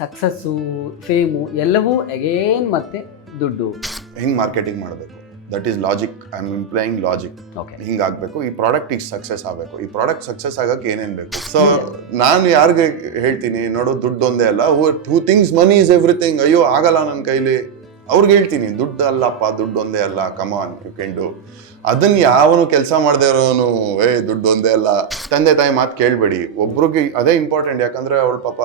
Success, fame ಎಲ್ಲವೂ again ಮತ್ತೆ ದುಡ್ಡು. ಹಿಂಗೆ ಮಾರ್ಕೆಟಿಂಗ್ ಮಾಡಬೇಕು, that is logic. I am employing logic. Okay, ಹಿಂಗಾಗಬೇಕು, ಈ ಪ್ರಾಡಕ್ಟ್ ಈಗ ಸಕ್ಸಸ್ ಆಗಬೇಕು, ಈ ಪ್ರಾಡಕ್ಟ್ ಸಕ್ಸಸ್ ಆಗಕ್ಕೆ ಏನೇನು ಬೇಕು. ಸೊ ನಾನು ಯಾರಿಗೆ ಹೇಳ್ತೀನಿ, ನೋಡು ದುಡ್ಡು ಒಂದೇ ಅಲ್ಲ, ಹೂ ಥಿಂಗ್ಸ್ ಮನಿ ಇಸ್ ಎವ್ರಿಥಿಂಗ್. ಅಯ್ಯೋ ಆಗಲ್ಲ ನನ್ನ ಕೈಲಿ, ಅವ್ರಿಗೆ ಹೇಳ್ತೀನಿ ದುಡ್ಡು ಅಲ್ಲಪ್ಪ, ದುಡ್ಡು ಒಂದೇ ಅಲ್ಲ, ಕಮಾನ್ ಯು ಕ್ಯಾನ್ ಡು. ಅದನ್ನ ಯಾವನು ಕೆಲಸ ಮಾಡದೇ ಇರೋನು ದುಡ್ಡು ಒಂದೇ ಅಲ್ಲ. ತಂದೆ ತಾಯಿ ಮಾತು ಕೇಳಬೇಡಿ. ಒಬ್ರಿಗೆ ಅದೇ ಇಂಪಾರ್ಟೆಂಟ್. ಯಾಕಂದ್ರೆ ಅವಳು ಪಾಪ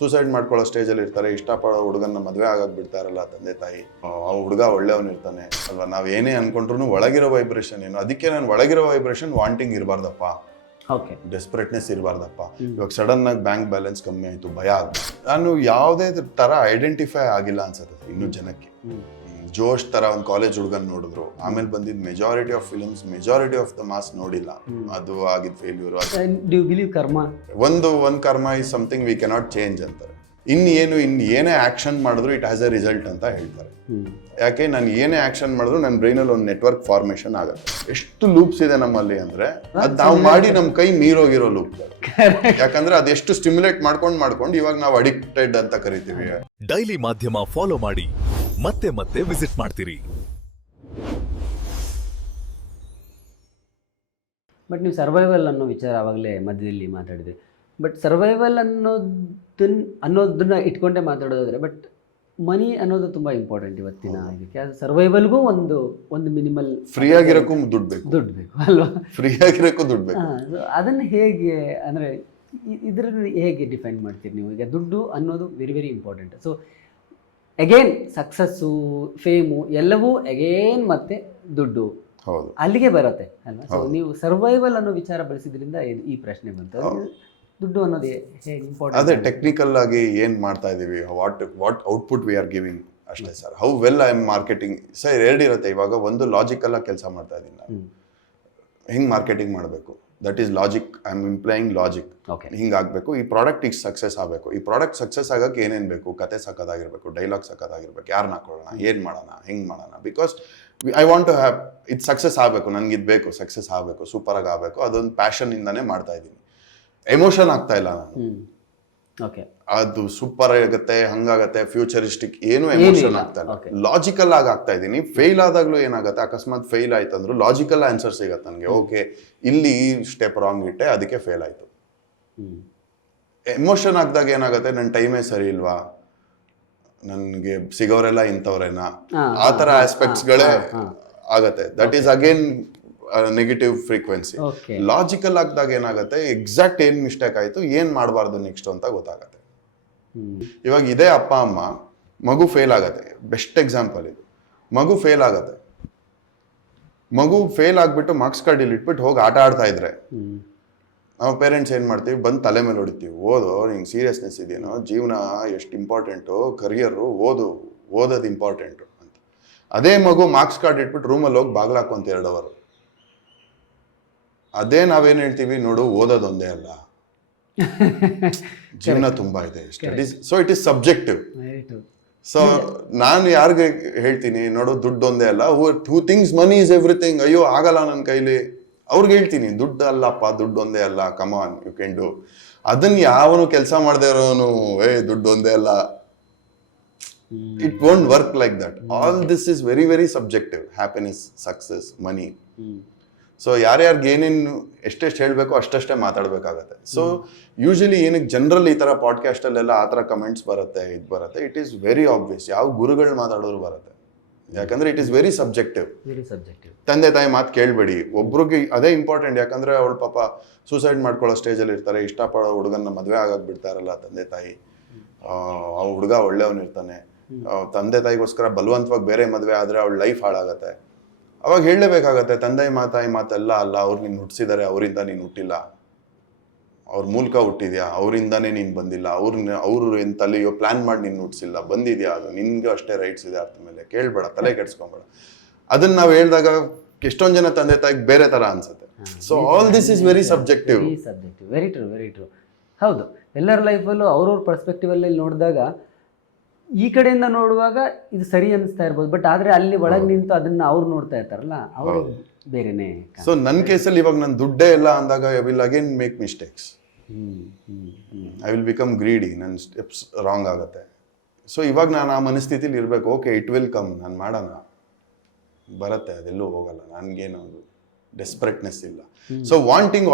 ಸೂಸೈಡ್ ಮಾಡ್ಕೊಳ್ಳೋ ಸ್ಟೇಜಲ್ಲಿ ಇರ್ತಾರೆ, ಇಷ್ಟಪಡೋ ಹುಡುಗನ್ನ ಮದುವೆ ಆಗಕ್ಕೆ ಬಿಡ್ತಾರಲ್ಲ ತಂದೆ ತಾಯಿ. ಆ ಹುಡುಗ ಒಳ್ಳೆಯವನಿರ್ತಾನೆ ಅಲ್ವಾ, ನಾವು ಏನೇ ಅನ್ಕೊಂಡ್ರು ಒಳಗಿರೋ ವೈಬ್ರೇಷನ್ ಏನು. ಅದಕ್ಕೆ ನಾನು ಒಳಗಿರೋ ವೈಬ್ರೇಷನ್ ವಾಂಟಿಂಗ್ ಇರಬಾರ್ದಪ್ಪ, ಓಕೆ, ಡೆಸ್ಪರೇಟ್ನೆಸ್ ಇರಬಾರ್ದಪ್ಪ. ಇವಾಗ ಸಡನ್ ಆಗಿ ಬ್ಯಾಂಕ್ ಬ್ಯಾಲೆನ್ಸ್ ಕಮ್ಮಿ ಆಯಿತು, ಭಯ ಆಗುತ್ತೆ. ನಾನು ಯಾವುದೇ ಥರ ಐಡೆಂಟಿಫೈ ಆಗಿಲ್ಲ ಅನ್ಸುತ್ತೆ ಇನ್ನೂ ಜನಕ್ಕೆ. ಜೋಶ್ ತರ ಒಂದು ಕಾಲೇಜ್ ಹುಡುಗನ್ ನೋಡಿದ್ರು, ಆಮೇಲೆ ಬಂದಿದ್ majority of films, majority of the mass ನೋಡಿಲ್ಲ. ಅದು ಆಗಿದ್ ಫೇಲ್ಯೂರ್. ಡು ಯು ಬಿಲೀವ್ ಕರ್ಮ? ಒಂದು ಕರ್ಮ is something we cannot change ಅಂತಾರೆ. ಇನ್ನು ಏನೇ ಆಕ್ಷನ್ ಮಾಡಿದ್ರು ಇಟ್ ಹ್ಯಾಸ್ ಎ ರಿಸಲ್ಟ್ ಅಂತ ಹೇಳ್ತಾರೆ. ಯಾಕೆ ನಾನು ಏನೇ ಆಕ್ಷನ್ ಮಾಡಿದ್ರು ನನ್ನ ಬ್ರೈನಲ್ಲಿ ಒಂದು ನೆಟ್ವರ್ಕ್ ಫಾರ್ಮೇಶನ್ ಆಗುತ್ತೆ. ಎಷ್ಟು ಲೂಪ್ಸ್ ಇದೆ ನಮ್ಮಲ್ಲಿ ಅಂದ್ರೆ ಅದ್ ನಾವು ಮಾಡಿ ನಮ್ಮ ಕೈ ಮೀರೋಗಿರೋ ಲೂಪ್. ಯಾಕಂದ್ರೆ ಅದೆಷ್ಟು ಸ್ಟಿಮ್ಯುಲೇಟ್ ಮಾಡ್ಕೊಂಡು ಇವಾಗ ನಾವು ಅಡಿಕ್ಟೆಡ್ ಅಂತ ಕರಿತೀವಿ. ಡೈಲಿ ಮಾಧ್ಯಮ ಫಾಲೋ ಮಾಡಿ, ಮತ್ತೆ ಮತ್ತೆ ವಿಸಿಟ್ ಮಾಡ್ತೀರಿ. ಬಟ್ ನೀವು ಅನ್ನೋ ವಿಚಾರ ಆವಾಗಲೇ ಮಧ್ಯದಲ್ಲಿ ಮಾತಾಡಿದ್ರಿ. ಬಟ್ ಸರ್ವೈವಲ್ ಅನ್ನೋದನ್ನ ಇಟ್ಕೊಂಡೇ ಮಾತಾಡೋದಾದ್ರೆ, ಬಟ್ ಮನಿ ಅನ್ನೋದು ತುಂಬಾ ಇಂಪಾರ್ಟೆಂಟ್ ಇವತ್ತಿನ ಇದಕ್ಕೆ. ಅದು ಸರ್ವೈವಲ್ಗೂ ಒಂದು ಮಿನಿಮಲ್. ಫ್ರೀ ಆಗಿರೋಕ್ಕೂ ದುಡ್ಡು ಬೇಕು ಅಲ್ವಾ? ಫ್ರೀ ಆಗಿರೋಕ್ಕೂ ದುಡ್ಡು ಬೇಕು. ಅದನ್ನು ಹೇಗೆ ಅಂದರೆ ಇದರಲ್ಲಿ ಹೇಗೆ ಡಿಫೈನ್ ಮಾಡ್ತೀರಿ ನೀವು? ಈಗ ದುಡ್ಡು ಅನ್ನೋದು very very important. So again success, fame ಎಲ್ಲವೂ ಅಗೇನ್ ಮತ್ತೆ ದುಡ್ಡು ಅಲ್ಲಿಗೆ ಬರುತ್ತೆ ಅಲ್ವಾ? ಸೊ ನೀವು ಸರ್ವೈವಲ್ ಅನ್ನೋ ವಿಚಾರ ಬಳಸಿದ್ರಿಂದ ಈ ಪ್ರಶ್ನೆ ಬಂತು. ದುಡ್ಡು ಅನ್ನೋದು ಹೇಗೆ ಇಂಪಾರ್ಟೆಂಟ್? ಅದೇ ಟೆಕ್ನಿಕಲ್ ಆಗಿ ಏನ್ ಮಾಡ್ತಾ ಇದೀವಿ, what output we are giving ಅಷ್ಟೇ sir. How well I am marketing sir ಎರಡಿರುತ್ತೆ. ಇವಾಗ ಒಂದು ಲಾಜಿಕಲ್ ಆಗಿ ಕೆಲಸ ಮಾಡ್ತಾ ಇದ್ದೀನಿ ನಾನು, ಹೆಂಗ್ ಮಾರ್ಕೆಟಿಂಗ್ ಮಾಡಬೇಕು, that is logic. I am employing logic. ಹಿಂಗಾಗಬೇಕು, ಈ ಪ್ರಾಡಕ್ಟ್ ಈಗ ಸಕ್ಸಸ್ ಆಗಬೇಕು, ಈ ಪ್ರಾಡಕ್ಟ್ ಸಕ್ಸಸ್ ಆಗಕ್ಕೆ ಏನೇನು ಬೇಕು, ಕತೆ ಸಕ್ಕದಾಗಿರ್ಬೇಕು, ಡೈಲಾಗ್ ಸಕ್ಕದಾಗಿರ್ಬೇಕು, ಯಾರನ್ನ ಹಾಕೊಳ್ಳೋಣ, ಏನು ಮಾಡೋಣ, ಹೆಂಗೆ ಮಾಡೋಣ. Because I want to have ಇದು ಸಕ್ಸಸ್ ಆಗಬೇಕು, ನನಗೆ ಇದು ಬೇಕು, ಸಕ್ಸಸ್ ಆಗಬೇಕು, ಸೂಪರಾಗಿ ಆಗಬೇಕು. ಅದೊಂದು ಪ್ಯಾಷನ್ ಇಂದಾನೆ ಮಾಡ್ತಾ ಇದ್ದೀನಿ. ಎಮೋಷನ್ ಆಗ್ತಾ ಇಲ್ಲ ನಾನು. ಅದು ಸೂಪರ್ ಆಗುತ್ತೆ, ಹಂಗಾಗತ್ತೆ, ಫ್ಯೂಚರಿಸ್ಟಿಕ್ ಏನು ಎಮೋಷನ್ ಆಗ್ತಾ ಇಲ್ಲ. ಲಾಜಿಕಲ್ ಆಗಿ ಆಗ್ತಾ ಇದ್ದೀನಿ. ಫೇಲ್ ಆದಾಗ್ಲೂ ಏನಾಗುತ್ತೆ, ಅಕಸ್ಮಾತ್ ಫೇಲ್ ಆಯ್ತಂದ್ರು ಲಾಜಿಕಲ್ ಆನ್ಸರ್ ಸಿಗತ್ತೆ ನನಗೆ. ಓಕೆ, ಇಲ್ಲಿ ಈ ಸ್ಟೆಪ್ ರಾಂಗ್ ಇಟ್ಟೆ, ಅದಕ್ಕೆ ಫೇಲ್ ಆಯ್ತು. ಎಮೋಷನ್ ಆಗ್ದಾಗ ಏನಾಗುತ್ತೆ, ನನ್ನ ಟೈಮೇ ಸರಿ ಇಲ್ವಾ, ನನಗೆ ಸಿಗೋರೆಲ್ಲ ಇಂಥವ್ರೇನಾ, ಆ ಥರ ಆಸ್ಪೆಕ್ಟ್ಸ್ಗಳೇ ಆಗತ್ತೆ. That is again negative frequency. Logical ಆಗಿದಾಗ ಏನಾಗುತ್ತೆ, ಎಕ್ಸಾಕ್ಟ್ ಏನ್ ಮಿಸ್ಟೇಕ್ ಆಯ್ತು, ಏನ್ ಮಾಡಬಾರ್ದು ನೆಕ್ಸ್ಟ್ ಅಂತ ಗೊತ್ತಾಗತ್ತೆ. ಇವಾಗ ಇದೇ ಅಪ್ಪ ಅಮ್ಮ, ಮಗು ಫೇಲ್ ಆಗತ್ತೆ, ಬೆಸ್ಟ್ ಎಕ್ಸಾಂಪಲ್ ಇದು. ಮಗು ಫೇಲ್ ಆಗತ್ತೆ, ಮಗು ಫೇಲ್ ಆಗ್ಬಿಟ್ಟು ಮಾರ್ಕ್ಸ್ ಕಾರ್ಡ್ ಇಲ್ಲಿ ಇಟ್ಬಿಟ್ಟು ಹೋಗಿ ಆಟ ಆಡ್ತಾ ಇದ್ರೆ ನಾವು ಪೇರೆಂಟ್ಸ್ ಏನ್ ಮಾಡ್ತೀವಿ, ಬಂದು ತಲೆ ಮೇಲೆ ಹೊಡಿತೀವಿ. ಓದೋ, ನಿಂಗೆ ಸೀರಿಯಸ್ನೆಸ್ ಇದೆಯೇನೋ, ಜೀವನ ಎಷ್ಟು ಇಂಪಾರ್ಟೆಂಟು, ಕರಿಯರು, ಓದೋದು ಇಂಪಾರ್ಟೆಂಟು ಅಂತ. ಅದೇ ಮಗು ಮಾರ್ಕ್ಸ್ ಕಾರ್ಡ್ ಇಟ್ಬಿಟ್ಟು ರೂಮಲ್ಲಿ ಹೋಗಿ ಬಾಗ್ಲಾಕೊಂತ 2 ಅವರ್. ಅದೇ ನಾವೇನ್ ಹೇಳ್ತೀವಿ, ನೋಡು ಓದೋದೊಂದೇ ಅಲ್ಲ, ಜೀವನ ತುಂಬಾ ಇದೆ, studies. So it is subjective. So ನಾನು ಯಾರಿಗೆ ಹೇಳ್ತೀನಿ, ನೋಡು ದುಡ್ಡು ಒಂದೇ ಅಲ್ಲ, ಹೂ ಥಿಂಗ್ಸ್ ಮನಿ ಇಸ್ ಎವ್ರಿಥಿಂಗ್. ಅಯ್ಯೋ ಆಗಲ್ಲ ನನ್ನ ಕೈಲಿ, ಅವ್ರಿಗೆ ಹೇಳ್ತೀನಿ ದುಡ್ಡು ಅಲ್ಲಪ್ಪ, ದುಡ್ಡು ಒಂದೇ ಅಲ್ಲ, ಕಮಾನ್ ಯು ಕ್ಯಾನ್ ಡು. ಅದನ್ನ ಯಾವನು ಕೆಲಸ ಮಾಡದೇ ಇರೋನು ದುಡ್ಡು ಒಂದೇ ಅಲ್ಲ, it won't work like that. All this is very very subjective. Happiness, success, money. So ಯಾರ್ಯಾರಿಗೆ ಏನೇನು ಎಷ್ಟೆಷ್ಟು ಹೇಳಬೇಕು ಅಷ್ಟಷ್ಟೇ ಮಾತಾಡಬೇಕಾಗತ್ತೆ. ಸೊ ಯೂಶಲಿ ಏನಕ್ಕೆ ಜನರಲ್ ಈ ಥರ ಪಾಡ್ಕಾಸ್ಟಲ್ಲೆಲ್ಲ ಆ ಥರ ಕಮೆಂಟ್ಸ್ ಬರುತ್ತೆ, ಇದು ಬರುತ್ತೆ, ಇಟ್ ಈಸ್ ವೆರಿ ಆಬ್ವಿಯಸ್. ಯಾವ ಗುರುಗಳು ಮಾತಾಡೋರು ಬರುತ್ತೆ, ಯಾಕಂದ್ರೆ ಇಟ್ ಈಸ್ ವೆರಿ ಸಬ್ಜೆಕ್ಟಿವ್. ತಂದೆ ತಾಯಿ ಮಾತು ಕೇಳಬೇಡಿ. ಒಬ್ರಿಗೆ ಅದೇ ಇಂಪಾರ್ಟೆಂಟ್. ಯಾಕಂದ್ರೆ ಅವಳು ಪಾಪ ಸೂಸೈಡ್ ಮಾಡ್ಕೊಳ್ಳೋ ಸ್ಟೇಜಲ್ಲಿ ಇರ್ತಾರೆ, ಇಷ್ಟಪಡೋ ಹುಡುಗನ್ನ ಮದುವೆ ಆಗಕ್ಕೆ ಬಿಡ್ತಾರಲ್ಲ ತಂದೆ ತಾಯಿ. ಆ ಹುಡುಗ ಒಳ್ಳೆಯವನಿರ್ತಾನೆ, ತಂದೆ ತಾಯಿಗೋಸ್ಕರ ಬಲವಂತವಾಗಿ ಬೇರೆ ಮದುವೆ ಆದರೆ ಅವಳ ಲೈಫ್ ಹಾಳಾಗತ್ತೆ. ಅವಾಗ ಹೇಳಲೇಬೇಕಾಗತ್ತೆ, ತಂದೆ ತಾಯಿ ಮಾತೆಲ್ಲ ಅಲ್ಲ, ಅವ್ರು ನೀನು ಹುಟ್ಟಿಸಿದ್ದಾರೆ, ಅವರಿಂದ ನೀನು ಹುಟ್ಟಿಲ್ಲ, ಅವ್ರ ಮೂಲಕ ಹುಟ್ಟಿದ್ಯಾ, ಅವರಿಂದಾನೇ ನೀನು ಬಂದಿಲ್ಲ, ಅವ್ರು ಏನು ತಲೆಯೋ ಪ್ಲಾನ್ ಮಾಡಿ ನೀನು ಹುಟ್ಟಿಸಿಲ್ಲ, ಬಂದಿದ್ಯಾ, ಅದು ನಿನ್ಗೆ ಅಷ್ಟೇ ರೈಟ್ಸ್ ಇದೆ. ಅರ್ಥ ಮೇಲೆ ಕೇಳಬೇಡ, ತಲೆ ಕೆಡ್ಸ್ಕೊಂಬೇಡ. ಅದನ್ನ ನಾವು ಹೇಳಿದಾಗ ಎಷ್ಟೊಂದು ಜನ ತಂದೆ ತಾಯಿಗೆ ಬೇರೆ ತರ ಅನ್ಸುತ್ತೆ. So all this is very subjective. Very true. ಹೌದು, ಎಲ್ಲರ ಲೈಫಲ್ಲೂ ಅವ್ರವ್ರ ಪರ್ಸ್ಪೆಕ್ಟಿವ್ ಅಲ್ಲಿ ನೋಡಿದಾಗ ಈ ಕಡೆಯಿಂದ ನೋಡುವಾಗ ಇದು ಸರಿ ಅನಿಸ್ತಾ ಇರ್ಬೋದು, ಬಟ್ ಆದ್ರೆ ಅಲ್ಲಿ ಒಳಗೆ ನಿಂತು ಅದನ್ನ ಅವ್ರು ನೋಡ್ತಾ ಇರ್ತಾರಲ್ಲ, ಅವರು ಬೇರೆನೆ. ಸೊ ನನ್ನ ಕೇಸಲ್ಲಿ ಇವಾಗ ನನ್ನ ದುಡ್ಡೇ ಇಲ್ಲ ಅಂದಾಗ I will again make mistakes. I will become greedy, ನನ್ನ ಸ್ಟೆಪ್ಸ್ ರಾಂಗ್ ಆಗುತ್ತೆ. ಸೊ ಇವಾಗ ನಾನು ಆ ಮನಸ್ಥಿತಿಲಿ ಇರಬೇಕು. ಓಕೆ, ಇಟ್ ವಿಲ್ ಕಮ್, ನಾನು ಮಾಡೋಣ, ಬರುತ್ತೆ, ಅದೆಲ್ಲೂ ಹೋಗಲ್ಲ, ನನಗೇನು ಡೆಸ್ಪರೇಟ್ನೆಸ್ ಇಲ್ಲ. ಸೊ ವಾಂಟಿಂಗ್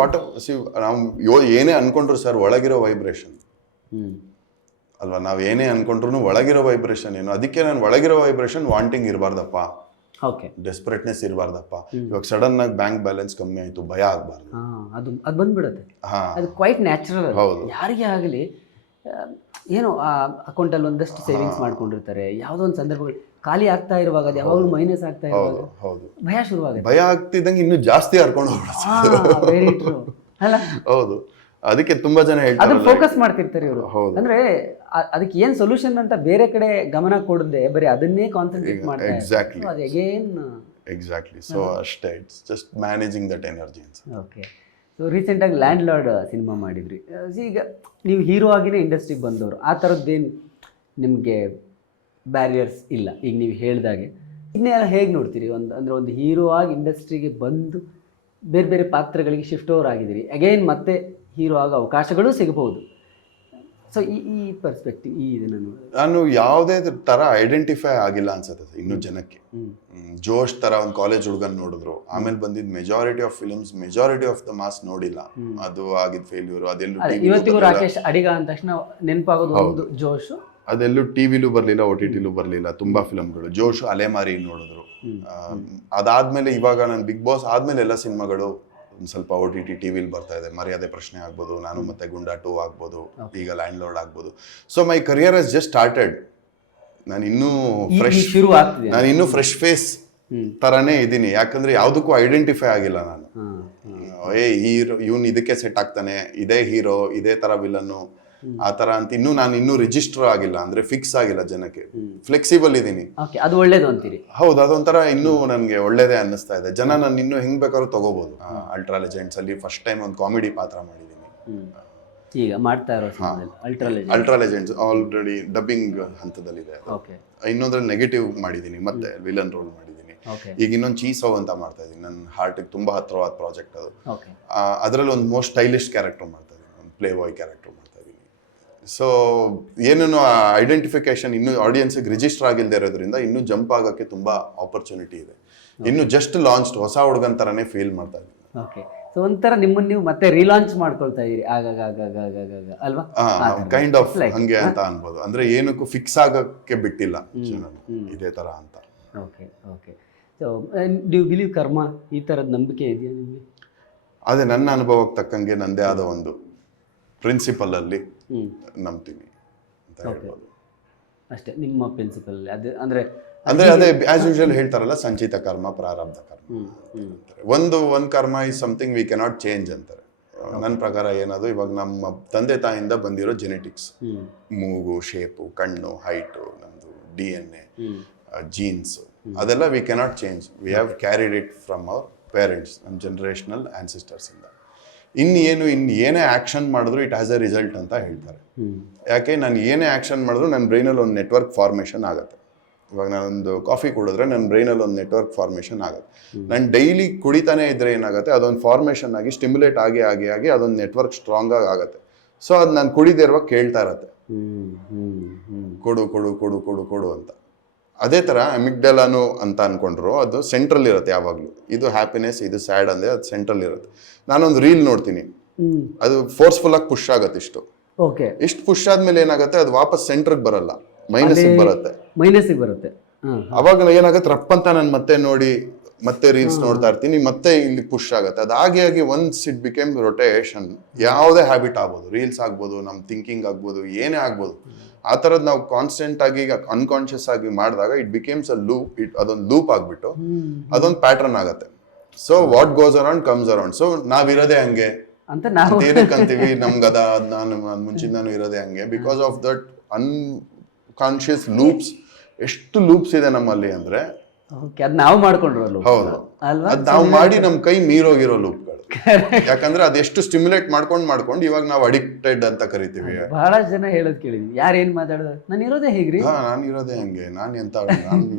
ನಾವು ಏನೇ ಅನ್ಕೊಂಡ್ರು ಸರ್ ಒಳಗಿರೋ ವೈಬ್ರೇಷನ್ ಅಲ್ವಾ, ನಾವು ಏನೇ ಅನ್ಕೊಂಡ್ರು ಒಳಗಿರೋ ವೈಬ್ರೇಷನ್ ಏನು, ಅದಕ್ಕೆ ನಾನು ಒಳಗಿರೋ ವೈಬ್ರೇಷನ್ ವಾಂಟಿಂಗ್ ಇರಬಾರ್ದಪ್ಪ, ಓಕೆ, ಡೆಸ್ಪರೇಟ್ನೆಸ್ ಇರಬಾರ್ದಪ್ಪ. ಇವಾಗ ಸಡನ್ ಆಗಿ ಬ್ಯಾಂಕ್ ಬ್ಯಾಲೆನ್ಸ್ ಕಮ್ಮಿ ಆಯ್ತು, ಭಯ ಆಗಬಾರ್ದು. ಅದು ಬಂದ್ಬಿಡುತ್ತೆ. ಅದು ಕ್ವೈಟ್ ನ್ಯಾಚುರಲ್. ಯಾರಿಗೆ ಆಗಲಿ ಏನೋ ಆ ಅಕೌಂಟಲ್ಲಿ ಒಂದಷ್ಟು ಸೇವಿಂಗ್ಸ್ ಮಾಡ್ಕೊಂಡಿರ್ತಾರೆ, ಯಾವುದೋ ಒಂದು ಸಂದರ್ಭಗಳು ಖಾಲಿ ಆಗ್ತಾ ಇರುವಾಗ, ಅದು ಯಾವಾಗಲೂ ಮೈನಸ್ ಆಗ್ತಾ ಇರುವಾಗ ಭಯ ಶುರುವಾಗುತ್ತೆ. ಭಯ ಆಗ್ತಿದ್ದಂಗೆ ಇನ್ನೂ ಜಾಸ್ತಿ ಹರ್ಕೊಂಡು ಹೋಗ್ಬಿಡುತ್ತೆ. ಅಲ್ಲ, ಹೌದು. ಅದಕ್ಕೆ ತುಂಬಾ ಜನ ಹೇಳ್ತಾರೆ, ಅದು ಫೋಕಸ್ ಮಾಡ್ತಿರ್ತಾರೆ ಇವರು. ಅಂದ್ರೆ ಅದಕ್ಕೆ ಏನ್ ಸೊಲ್ಯೂಷನ್ ಅಂತ ಬೇರೆ ಕಡೆ ಗಮನ ಕೊಡದೆ ಬರೀ ಅದನ್ನೇ ಕಾನ್ಸಂಟ್ರೇಟ್ ಮಾಡ್ತಾರೆ. ಎಕ್ಸಾಕ್ಟ್ಲಿ, ಅದು ಅಗೇನ್ ಎಕ್ಸಾಕ್ಟ್ಲಿ. ಸೊ ಅಷ್ಟೇ, it's just managing that energy. Okay. So ರೀಸೆಂಟಾಗಿ ಲ್ಯಾಂಡ್ ಲಾರ್ಡ್ ಸಿನಿಮಾ ಮಾಡಿದ್ರಿ. ಈಗ ನೀವು ಹೀರೋ ಆಗಿನೇ ಇಂಡಸ್ಟ್ರಿಗೆ ಬಂದವರು, ಆ ಥರದ್ದೇನು ನಿಮಗೆ ಬ್ಯಾರಿಯರ್ಸ್ ಇಲ್ಲ. ಈಗ ನೀವು ಹೇಳ್ದಾಗೆ ಇದನ್ನೆಲ್ಲ ಹೇಗೆ ನೋಡ್ತೀರಿ? ಒಂದು ಹೀರೋ ಆಗಿ ಇಂಡಸ್ಟ್ರಿಗೆ ಬಂದು ಬೇರೆ ಬೇರೆ ಪಾತ್ರಗಳಿಗೆ ಶಿಫ್ಟ್ ಓವರ್ ಆಗಿದ್ದೀರಿ, ಅಗೇನ್ ಮತ್ತೆ ಹೀರೋ ಆಗೋ ಅವಕಾಶಗಳು ಸಿಗಬಹುದು. ಸೊ ಈ ಪರ್ಸ್ಪೆಕ್ಟಿವ್, ಇದನ್ನು ನಾನು ಯಾವುದೇ ಥರ ಐಡೆಂಟಿಫೈ ಆಗಿಲ್ಲ ಅನ್ಸುತ್ತೆ ಇನ್ನೂ ಜನಕ್ಕೆ. ಜೋಶ್ ಥರ ಒಂದು ಕಾಲೇಜ್ ಹುಡುಗನ್ ನೋಡಿದ್ರು, ಆಮೇಲೆ ಬಂದಿದ್ದು majority of films, majority of the mass ನೋಡಿಲ್ಲ. ಅದು ಆಗಿದ್ದು ಫೇಲ್ಯೂರ್. ಅದೆಲ್ಲೂ ಇವತ್ತಿಗೂ ರಾಕೇಶ್ ಅಡಿಗ ಅಂದ ತಕ್ಷಣ ನೆನಪಾಗೋದು ಒಂದು ಜೋಶ್. ಅದೆಲ್ಲೂ ಟಿವಿಲೂ ಬರಲಿಲ್ಲ, ಒ ಟಿ ಟಿಲೂ ಬರಲಿಲ್ಲ ತುಂಬಾ ಫಿಲಮ್ಗಳು. ಜೋಶ್ ಅಲೆಮಾರಿ ನೋಡಿದ್ರು. ಅದಾದ್ಮೇಲೆ ಇವಾಗ ನಾನು ಬಿಗ್ ಬಾಸ್ ಆದ್ಮೇಲೆ ಎಲ್ಲ ಸಿನಿಮಾಗಳು ಒಂದು ಸ್ವಲ್ಪ ಒ ಟಿ ಟಿ ಟಿವಿಲಿ ಬರ್ತಾ ಇದೆ. ಮರ್ಯಾದೆ ಪ್ರಶ್ನೆ ಆಗ್ಬೋದು, ನಾನು ಮತ್ತೆ ಗುಂಡಾ 2 ಆಗ್ಬೋದು, ಈಗ ಲ್ಯಾಂಡ್ ಲಾರ್ಡ್ ಆಗ್ಬೋದು. So my career has just started. ನಾನು ಇನ್ನೂ ಫ್ರೆಶ್ ಫೇಸ್ ತರಾನೇ ಇದ್ದೀನಿ. ಯಾಕಂದ್ರೆ ಯಾವುದಕ್ಕೂ ಐಡೆಂಟಿಫೈ ಆಗಿಲ್ಲ ನಾನು. ಹೀರೋ ಇವನು ಇದಕ್ಕೆ ಸೆಟ್ ಆಗ್ತಾನೆ, ಇದೇ ಹೀರೋ, ಇದೇ ತರ ವಿಲನ್ನು, ಆ ತರ ಅಂತ ಇನ್ನೂ ರಿಜಿಸ್ಟರ್ ಆಗಿಲ್ಲ, ಅಂದ್ರೆ ಫಿಕ್ಸ್ ಆಗಿಲ್ಲ ಜನಕ್ಕೆ. ಫ್ಲೆಕ್ಸಿಬಲ್ ಇದೀನಿ, ಅದು ಒಳ್ಳೇದು ಅಂತೀರಿ? ಹೌದು, ಅದೊಂಥರ ಇನ್ನೂ ನನಗೆ ಒಳ್ಳೇದೇ ಅನ್ನಿಸ್ತಾ ಇದೆ. ಜನ ನಾನು ಇನ್ನೂ ಹೆಂಗ್ ಬೇಕಾದ್ರೂ ತಗೋಬಹುದು. ಅಲ್ಟ್ರಾ ಲೆಜೆಂಡ್ಸ್ ಅಲ್ಲಿ ಫಸ್ಟ್ ಟೈಮ್ ಒಂದು ಕಾಮಿಡಿ ಪಾತ್ರ ಮಾಡಿದ್ದೀನಿ. ಈಗ ಮಾಡ್ತಾ ಇರೋ ಅಲ್ಟ್ರಾ ಲೆಜೆಂಡ್ಸ್ ಆಲ್ರೆಡಿ ಡಬ್ಬಿಂಗ್ ಹಂತದಲ್ಲಿದೆ. ಇನ್ನೊಂದ್ರಲ್ಲಿ ನೆಗೆಟಿವ್ ಮಾಡಿದ್ದೀನಿ, ಮತ್ತೆ ವಿಲನ್ ರೋಲ್ ಮಾಡಿದ್ದೀನಿ. ಈಗ ಇನ್ನೊಂದು ಚೀಸೋ ಅಂತ ಮಾಡ್ತಾ ಇದ್ದೀನಿ. ನನ್ನ ಹಾರ್ಟಿಗೆ ತುಂಬಾ ಹತ್ರವಾದ ಪ್ರಾಜೆಕ್ಟ್ ಅದು. ಅದರಲ್ಲಿ ಒಂದು ಮೋಸ್ಟ್ ಸ್ಟೈಲಿಶ್ ಕ್ಯಾರೆಕ್ಟರ್ ಮಾಡ್ತಾ ಇದ್ದೀನಿ, ಒಂದು ಪ್ಲೇ ಬಾಯ್ ಕ್ಯಾರೆಕ್ಟರ್ ಮಾಡ್ತಾ ಇದ್ದೀನಿ. ಸೊ ಏನೇನು ಐಡೆಂಟಿಫಿಕೇಶನ್ ಇನ್ನೂ ಆಡಿಯನ್ಸ್ಗೆ ರಿಜಿಸ್ಟರ್ ಆಗಿಲ್ಲದೆ ಇರೋದ್ರಿಂದ ಇನ್ನೂ ಜಂಪ್ ಆಗೋಕ್ಕೆ ತುಂಬ ಆಪರ್ಚುನಿಟಿ ಇದೆ. ಇನ್ನು ಜಸ್ಟ್ ಲಾಂಚ್ಡ್ ಹೊಸ ಹುಡುಗನ ಥರನೇ ಫೀಲ್ ಮಾಡ್ತಾ ಇದ್ದೀನಿ. ಓಕೆ. ಸೊ ಒಂಥರ ನಿಮ್ಮನ್ನು ನೀವು ಮತ್ತೆ ರೀಲಾಂಚ್ ಮಾಡ್ಕೊಳ್ತಾ ಇದ್ದೀರಿ ಆಗಾಗ ಅಲ್ವಾ? ಕೈಂಡ್ ಆಫ್ ಹಂಗೆ ಅಂತ ಅನ್ಬೋದು. ಅಂದ್ರೆ ಏನಕ್ಕೂ ಫಿಕ್ಸ್ ಆಗೋಕ್ಕೆ ಬಿಟ್ಟಿಲ್ಲ ಜನರು, ಇದೇ ಥರ ಅಂತ. Okay okay. So do you believe karma? ಈ ಥರದ ನಂಬಿಕೆ ಇದೆಯಾ ನಿಮಗೆ? ಅದೇ ನನ್ನ ಅನುಭವಕ್ಕೆ ತಕ್ಕಂಗೆ ನಂದೇ ಆದ ಒಂದು ಪ್ರಿನ್ಸಿಪಲ್ ಅಲ್ಲಿ ನಂಬ್ತೀನಿ ಅಂತ ಹೇಳ್ಬೋದು. ಅಷ್ಟೇ ನಿಮ್ಮ ಪ್ರಿನ್ಸಿಪಲ್? ಅದು ಅಂದ್ರೆ ಅದೇ ಆಸ್ ಯೂಶುವಲ್ ಹೇಳ್ತಾರಲ್ಲ, ಸಂಚಿತ ಕರ್ಮ ಪ್ರಾರಬ್ಧ ಕರ್ಮ. ಒಂದು ಕರ್ಮ is something we cannot change ಅಂತಾರೆ. ನನ್ನ ಪ್ರಕಾರ ಏನದು, ಇವಾಗ ನಮ್ಮ ತಂದೆ ತಾಯಿಯಿಂದ ಬಂದಿರೋ ಜೆನೆಟಿಕ್ಸ್, ಮೂಗು ಶೇಪು, ಕಣ್ಣು, ಹೈಟು, ನಮ್ಮದು DNA, ಜೀನ್ಸ್, ಅದೆಲ್ಲ we cannot change. We have carried it from our parents, ನಮ್ಮ ಜನರೇಷನಲ್ ಆನ್ಸಿಸ್ಟರ್ಸ್ ಇಂದ. ಇನ್ನು ಏನೇ ಆ್ಯಕ್ಷನ್ ಮಾಡಿದ್ರು ಇಟ್ ಹ್ಯಾಸ್ ಎ ರಿಸಲ್ಟ್ ಅಂತ ಹೇಳ್ತಾರೆ. ಯಾಕೆ, ನಾನು ಏನೇ ಆ್ಯಕ್ಷನ್ ಮಾಡಿದ್ರು ನನ್ನ ಬ್ರೈನಲ್ಲಿ ಒಂದು ನೆಟ್ವರ್ಕ್ ಫಾರ್ಮೇಷನ್ ಆಗುತ್ತೆ. ಇವಾಗ ನಾನೊಂದು ಕಾಫಿ ಕುಡಿದ್ರೆ ನನ್ನ ಬ್ರೈನಲ್ಲಿ ಒಂದು ನೆಟ್ವರ್ಕ್ ಫಾರ್ಮೇಷನ್ ಆಗುತ್ತೆ. ನಾನು ಡೈಲಿ ಕುಡಿತಾನೆ ಇದ್ರೆ ಏನಾಗುತ್ತೆ, ಅದೊಂದು ಫಾರ್ಮೇಷನ್ ಆಗಿ ಸ್ಟಿಮ್ಯುಲೇಟ್ ಆಗಿ ಅದೊಂದು ನೆಟ್ವರ್ಕ್ ಸ್ಟ್ರಾಂಗ್ ಆಗುತ್ತೆ. ಸೊ ಅದು ನಾನು ಕುಡಿದೇ ಇರುವಾಗ ಕೇಳ್ತಾ ಇರತ್ತೆ, ಕೊಡು ಕೊಡು ಕೊಡು ಕೊಡು ಕೊಡು ಅಂತ. ಅದೇ ಥರ ಅಮಿಗ್ಡಲಾನು ಅಂತ ಅನ್ಕೊಂಡ್ರು, ಅದು ಸೆಂಟ್ರಲ್ ಇರುತ್ತೆ ಯಾವಾಗಲೂ. ಇದು ಹ್ಯಾಪಿನೆಸ್, ಇದು ಸ್ಯಾಡ್ ಅಂದರೆ ಅದು ಸೆಂಟ್ರಲ್ ಇರುತ್ತೆ. ನಾನೊಂದು ರೀಲ್ ನೋಡ್ತೀನಿ, ಅದು ಫೋರ್ಸ್ಫುಲ್ ಆಗಿ ಪುಷ್ ಆಗುತ್ತೆ. ಇಷ್ಟು ಪುಷ್ ಆದ್ಮೇಲೆ ಏನಾಗುತ್ತೆ, ಅದು ವಾಪಸ್ ಸೆಂಟ್ರಿಗೆ ಬರಲ್ಲ, ಮೈನಸ್ಗೆ ಬರುತ್ತೆ. ಅವಾಗ ಏನಾಗುತ್ತೆ, ರಪ್ ಅಂತ ನಾನು ಮತ್ತೆ ರೀಲ್ಸ್ ನೋಡ್ತಾ ಇರ್ತೀನಿ, ಮತ್ತೆ ಇಲ್ಲಿ ಪುಷ್ ಆಗುತ್ತೆ. ಅದು ಆಗಿ ಒನ್ಸ್ ಇಟ್ ಬಿಕೇಮ್ ರೊಟೇಷನ್. ಯಾವುದೇ ಹ್ಯಾಬಿಟ್ ಆಗ್ಬೋದು, ರೀಲ್ಸ್ ಆಗ್ಬೋದು, ನಮ್ಮ ಥಿಂಕಿಂಗ್ ಆಗ್ಬೋದು, ಏನೇ ಆಗ್ಬೋದು, ಆ ಥರದ್ದು ನಾವು ಕಾನ್ಸ್ಟೆಂಟ್ ಆಗಿ ಅನ್ಕಾನ್ಶಿಯಸ್ ಆಗಿ ಮಾಡಿದಾಗ ಇಟ್ ಬಿಕೇಮ್ಸ್ ಅ ಲೂಪ್. ಅದೊಂದು ಲೂಪ್ ಆಗ್ಬಿಟ್ಟು ಅದೊಂದು ಪ್ಯಾಟರ್ನ್ ಆಗುತ್ತೆ. So what goes around comes around. So ನಾವಿರೋದೇ ಹಂಗೆ ಅಂತ ನಾವು ಏನಕ್ಕಂತೀವಿ, ನಮ್ಗದ ನಾನು ಮುಂಚಿಂದಾನು ಇರೋದೇ ಹಂಗೆ. Because of that unconscious loops. ಎಷ್ಟು ಲೂಪ್ಸ್ ಇದೆ ನಮ್ಮಲ್ಲಿ ಅಂದ್ರೆ, ನಾವು ಮಾಡ್ಕೊಂಡ್ರು. ಹೌದು, ಅದ್ ನಾವು ಮಾಡಿ ನಮ್ ಕೈ ಮೀರೋಗಿರೋ ಲೂಪ್ಗಳು. ಯಾಕಂದ್ರೆ ಅದೆಷ್ಟು ಸ್ಟಿಮ್ಯುಲೇಟ್ ಮಾಡ್ಕೊಂಡು ಇವಾಗ ನಾವು ಅಡಿಕ್ಟೆಡ್ ಅಂತ ಕರಿತೀವಿ. ಬಹಳ ಜನ ಹೇಳೋದ್ ಕೇಳಿದ್ವಿ, ಯಾರೇನ್ ಮಾತಾಡೋದು, ನಾನು ಇರೋದೇ ಹೇಗ್ರಿ, ನಾನು ಇರೋದೇ ಹಂಗೆ, ನಾನು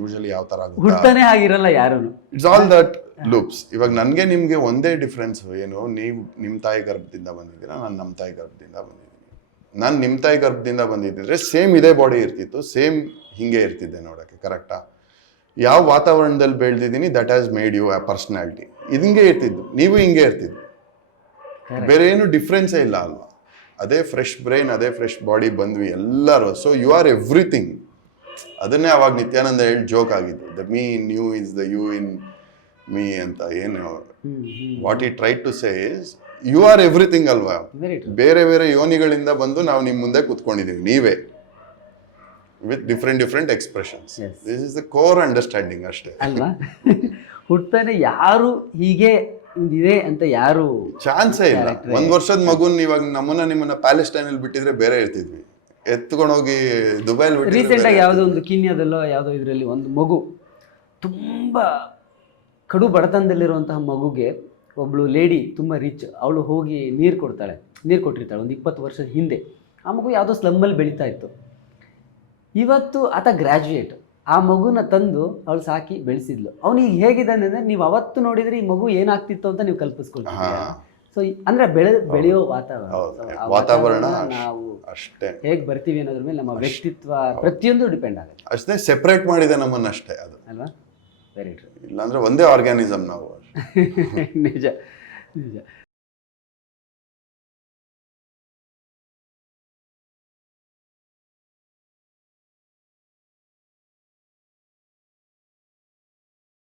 ಯೂಶಲಿ ಯಾವ ತರ ಹುಡ್ತಾನೆ ಆಗಿರಲ್ಲ ಯಾರು. It's all that loops. ಇವಾಗ ನನಗೆ ನಿಮಗೆ ಒಂದೇ ಡಿಫ್ರೆನ್ಸ್ ಏನು, ನೀವು ನಿಮ್ಮ ತಾಯಿ ಗರ್ಭದಿಂದ ಬಂದಿದ್ದೀರಾ, ನಾನು ನಮ್ಮ ತಾಯಿ ಗರ್ಭದಿಂದ ಬಂದಿದ್ದೀನಿ. ನಾನು ನಿಮ್ಮ ತಾಯಿ ಗರ್ಭದಿಂದ ಬಂದಿದ್ದಿದ್ರೆ ಸೇಮ್ ಇದೇ ಬಾಡಿ ಇರ್ತಿತ್ತು, ಸೇಮ್ ಹಿಂಗೆ ಇರ್ತಿದ್ದೆ ನೋಡೋಕ್ಕೆ, ಕರೆಕ್ಟಾ? ಯಾವ ವಾತಾವರಣದಲ್ಲಿ ಬೆಳೆದಿದ್ದೀನಿ ದಟ್ ಹ್ಯಾಸ್ ಮೇಡ್ ಯು ಆ ಪರ್ಸ್ನಾಲಿಟಿ. ಇದು ಹಿಂಗೆ ಇರ್ತಿದ್ದು, ನೀವು ಹಿಂಗೆ ಇರ್ತಿದ್ದು, ಬೇರೆ ಏನು ಡಿಫ್ರೆನ್ಸೇ ಇಲ್ಲ ಅಲ್ವಾ? ಅದೇ ಫ್ರೆಶ್ ಬ್ರೈನ್, ಅದೇ ಫ್ರೆಶ್ ಬಾಡಿ ಬಂದ್ವಿ ಎಲ್ಲರೂ. So you are everything. ಅದನ್ನೇ ಅವಾಗ ನಿತ್ಯಾನಂದ ಹೇಳಿ ಜೋಕ್ ಆಗಿದ್ದು, the me in you is the you in me ಅಂತ. ಏನು what I try to say is you are everything ಅಲ್ವಾ? Very true. ಬೇರೆ ಬೇರೆ ಯೋನಿಗಳಿಂದ ಬಂದು ನಾವು ನಿಮ್ಮ ಮುಂದೆ ಕೂತ್ಕೊಂಡಿದ್ದೀವಿ, ನೀವೇ with different expressions. Yes. This is the core understanding ಅಷ್ಟೇ ಅಲ್ವಾ? ಹುಟ್ತಾನೆ ಯಾರು ಹೀಗೆ ಇದೆ ಅಂತ ಯಾರು ಚಾನ್ಸೇ ಇಲ್ಲ. ಒಂದ್ ವರ್ಷದ ಮಗುನ್ ಇವಾಗ ನಿಮ್ಮನ್ನ ಪ್ಯಾಲೆಸ್ಟೈನ್ ಅಲ್ಲಿ ಬಿಟ್ಟಿದ್ರೆ ಬೇರೆ ಇರ್ತಿದ್ವಿ, ಎತ್ಕೊಂಡೋಗಿ ದುಬೈಲ್ ರೀಸೆಂಟ್ ಆಗಿ ಯಾವುದೋ ಒಂದು ಕೀನ್ಯಾದಲ್ಲೋ ಯಾವುದೋ ಇದರಲ್ಲಿ ಒಂದು ಮಗು ತುಂಬ ಕಡು ಬಡತನದಲ್ಲಿರುವಂತಹ ಮಗುಗೆ ಒಬ್ಳು ಲೇಡಿ ತುಂಬ ರಿಚ್, ಅವಳು ಹೋಗಿ ನೀರು ಕೊಟ್ಟಿರ್ತಾಳೆ ಒಂದು 20 ವರ್ಷದ ಹಿಂದೆ. ಆ ಮಗು ಯಾವುದೋ ಸ್ಲಮ್ಮಲ್ಲಿ ಬೆಳೀತಾ ಇತ್ತು. ಇವತ್ತು ಆತ ಗ್ರ್ಯಾಜುಯೇಟ್, ಆ ಮಗುನ ತಂದು ಅವಳು ಸಾಕಿ ಬೆಳೆಸಿದ್ಲು. ಅವನಿಗೆ ಹೇಗಿದ್ದಾನೆ ಅಂದರೆ ನೀವು ಅವತ್ತು ನೋಡಿದರೆ ಈ ಮಗು ಏನಾಗ್ತಿತ್ತು ಅಂತ ನೀವು ಕಲ್ಪಿಸ್ಕೊಳ್ತೀವಿ. ಸೊ ಅಂದರೆ ಬೆಳೆಯೋ ವಾತಾವರಣ, So, ಆ ವಾತಾವರಣ ನಾವು ಅಷ್ಟೇ. ಹೇಗೆ ಬರ್ತೀವಿ ಅನ್ನೋದ್ರ ಮೇಲೆ ನಮ್ಮ ವ್ಯಕ್ತಿತ್ವ ಪ್ರತಿಯೊಂದು ಡಿಪೆಂಡ್ ಆಗುತ್ತೆ ಅಷ್ಟೇ ಸೆಪರೇಟ್ ಮಾಡಿದೆ ನಮ್ಮನ್ನಷ್ಟೇ ಅದು, ಅಲ್ವಾ? Very true. ಇಲ್ಲಾಂದ್ರೆ ಒಂದೇ ಆರ್ಗ್ಯಾನಿಸಮ್ ನಾವು. ನಿಜ ನಿಜ.